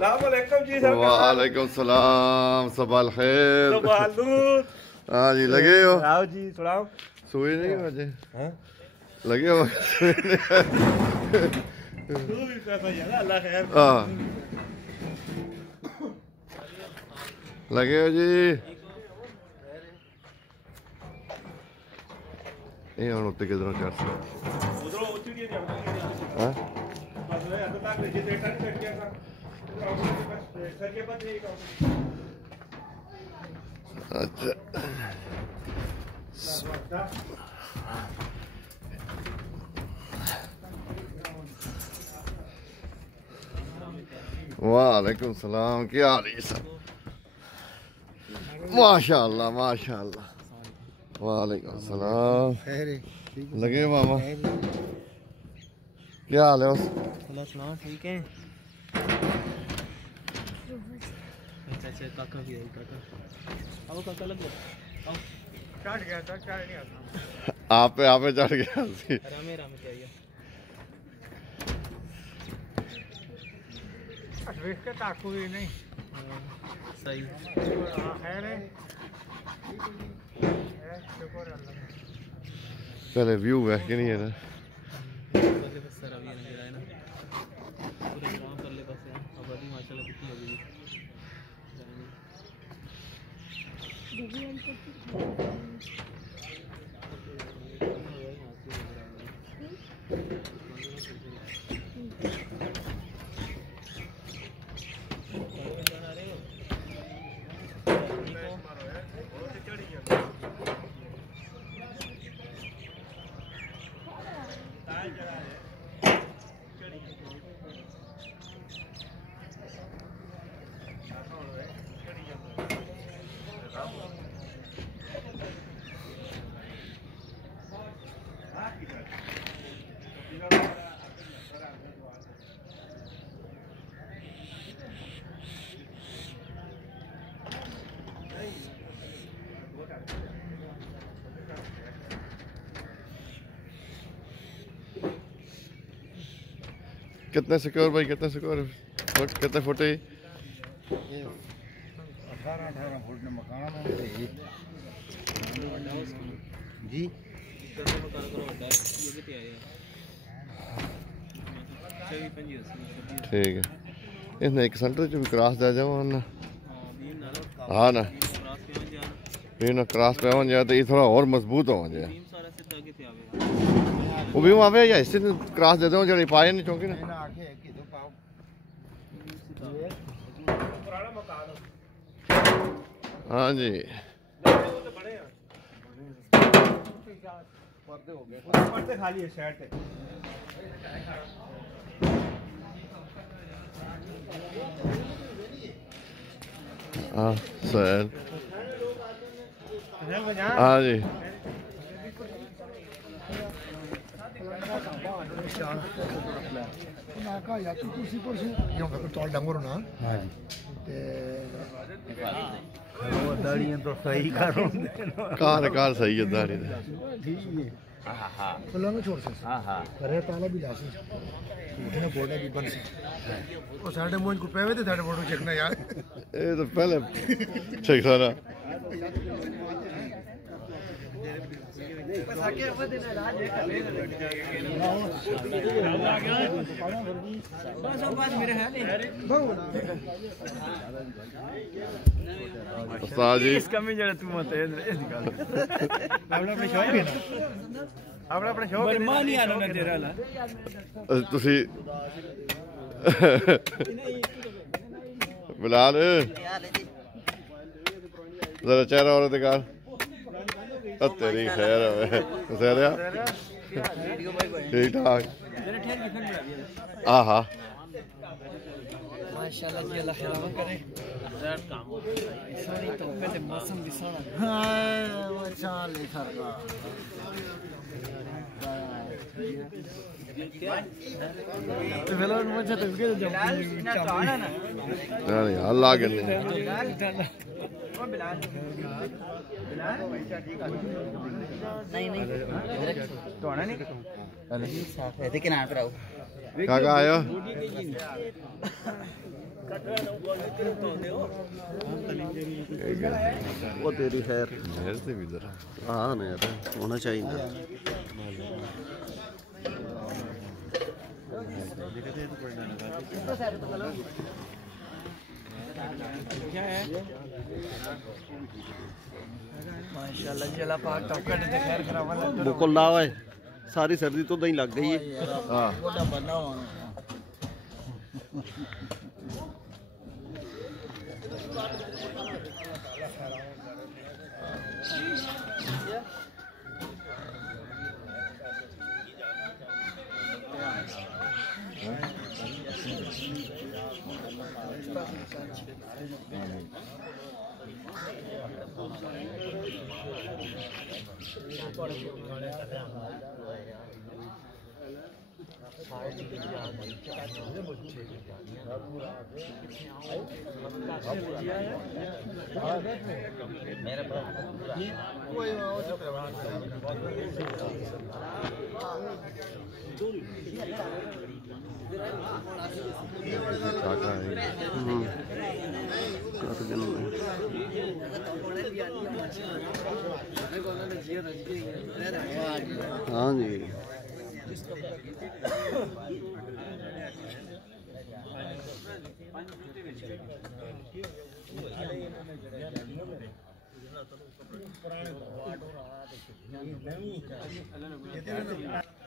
वालेकुम सलाम, सबाल खैर। हाँ जी, लगे हो? आओ जी, थोड़ा सोए नहीं हो अजय? लगे हो? हाँ, लगे हो जी? ये हम उत्ते किधरों चढ़ सकते? हाँ? अच्छा, वालेकुम सलाम, क्या हाल है सब? माशाअल्लाह माशाअल्लाह। वालेकुम सलाम। लगे मामा? क्या हाल है? अल्लाह सुनाओ, ठीक है? अच्छा काका भी है, काका आओ, काका लग लो, आओ। चढ़ गया था, चढ़ नहीं आता। आप पे चढ़ गया। रामे रामे क्या है? अरे इसके ताकू ही नहीं। सही। हाँ खैर है। शुक्र अल्लाह। पहले व्यू है कि नहीं है ना? पहले बस सारा व्यू नजर आया ना। पूरे गांव कर ले बस यार। आबादी माशाल्लाह कितनी हो गई। कितने सिक्योर भाई, कितने सिक्योर? कितने फुट है? 18 फुट में मकान है जी। ठीक है, इसने एक सेंटर जो भी क्रॉस दे जाओ ना। हाँ ना, ये ना क्रॉस पे हो जाए तो ये थोड़ा और मजबूत हो जाए। वो भी वहाँ पे या इससे क्रॉस दे दो जड़ी पाए नहीं चौकी ना। हाँ जी, पर्दे खाली है शर्ट है। हाँ सर, हाँ जी। तो सही करो कार सही है दाढ़ी। छोड़ से करे ताला भी लासी इतने बोर्ड भी बन से और साढ़े मोज को पेवे थे साढ़े फोटो चेकना यार। ये तो पहले चेक था ना। इसका भी जरा तू मत है अपना शौक है ना, अपना शौक है मान ही आना तेरा ला तुसी बिलाल जरा चेहरा और दिखा। तेरी खैर है ठीक ठाक। हाँ हाँ माशाल्लाह जी, अल्लाह खैर करे। सारी तो पहले मौसम भी सोना हां माशाल्लाह सरकार तो फिलहाल मुझे तो इसके जब यार अल्लाह के नहीं नहीं तो आना नहीं साफ है लेकिन आप रहो काका आयो वो तेरी खैर नहर से भी जरा हाँ ना यार होना चाहिए ना माशाल्लाह जी अल्लाह पाक तो कर दे खैर करावा लग बुकुल लावा है सारी सर्दी तो दही लग गई है हाँ गोडा बना हो काका है हाँ जी पुराने